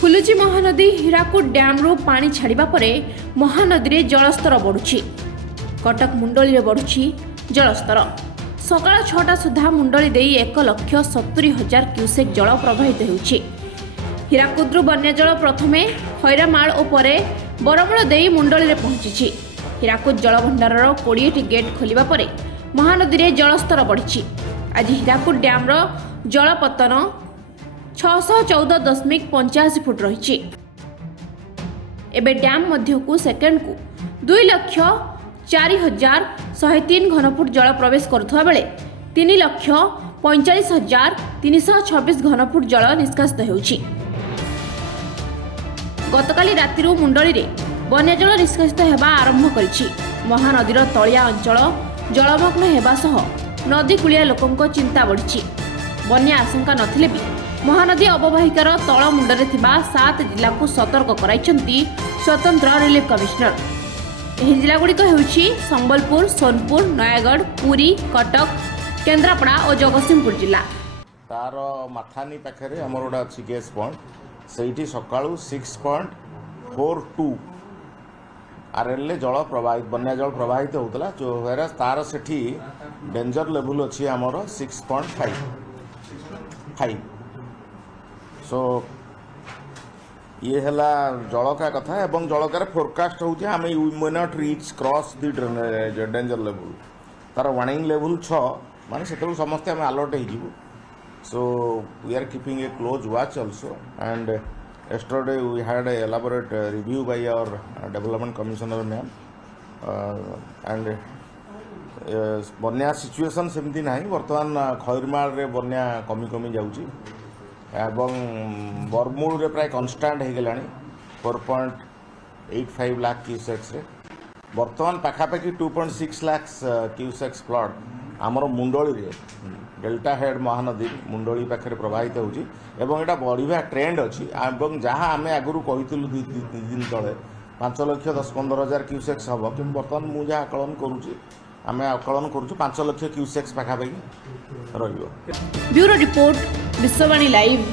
फुलुची महानदी हीराकुद डैम्रु पानी छाड़ा पर महानदी में जलस्तर बढ़ुछि। कटक मुंडली में बढ़ुछि जलस्तर। सकाळ 6टा सुधा मुंडली दे 1,70,000 क्यूसेक जल प्रवाहित होउछि। हीराकुद्रु बन्या जल प्रथमे खैरामाळ और परे बरमूल दे मुंडली में पहुंची। हीराकुद जलभंडार 20टी गेट खोलिबा परे महानदी में जलस्तर बढ़िछि। आज हीराकुद डैम्र जलपतन 614.85 फुट रही। एबे डैम मध्यकू सेकेंड को 2,04,103 घनफुट जल प्रवेश करुवा बेले 3,45,326 घनफुट जल निष्कासित होउछि। गतकाली रातिरु मुंडली रे बन्या जल निष्कासित हेबा आरंभ करिछि। महानदीर तलिया अंचल जलमग्न हेबा सह नदी कूलिया लोकंक चिंता बढ़िछि। बन्या आशंका नथिले भी महानदी अववाहिकार तल मुंडरे थिबा 7 जिला को सतर्क कराइछन्ती स्वतंत्र रिलीफ कमिश्नर। एही जिलागुड़िक हेउछि संबलपुर, सोनपुर, नयागढ़, पुरी, कटक, केन्द्रापड़ा और जगतसिंहपुर जिला। तार माथानी पाखे आमर गोटे अच्छी गैस पॉइंट से सकाळू 6.42 आरएल जल प्रवाहित बन्या जल प्रवाहित होता जो तार से डेंजर लेवल अच्छी आमर 6.5 सो ये है जलका कथा एवं जलकार फोरकास्ट हो may not reach cross the danger level तार वार्निंग लेवल 6 माने से समस्ते आम अलर्ट हो so we are keeping a close watch also and yesterday we had a elaborate review by our development commissioner ma'am and बन्या situation सेमती ना बर्तमान खैरमाल रे बन्या कमी कमी जाउची एवं बरमूल रे प्राय कन्स्टांट हो गलानी 4.85 लाख क्यूसेक्स रे बर्तमान पाखापाखि 2.6 लाख क्यूसेक्स फ्लड आमर मुंडली रे डेल्टा हेड महानदी मुंडली पाखे प्रवाहित होउची एवं एटा बढ़िया ट्रेंड अच्छी एवं जहाँ आम आगुरी कही 2 दिन तले 5,10,15,000 क्यूसेक्स हम कि बर्तमान मुझे आकलन करुँच आम आकलन करुँ 5 लाख क्यूसेक्स पाखापाखि रहिबो। Bureau report Vishwavani live.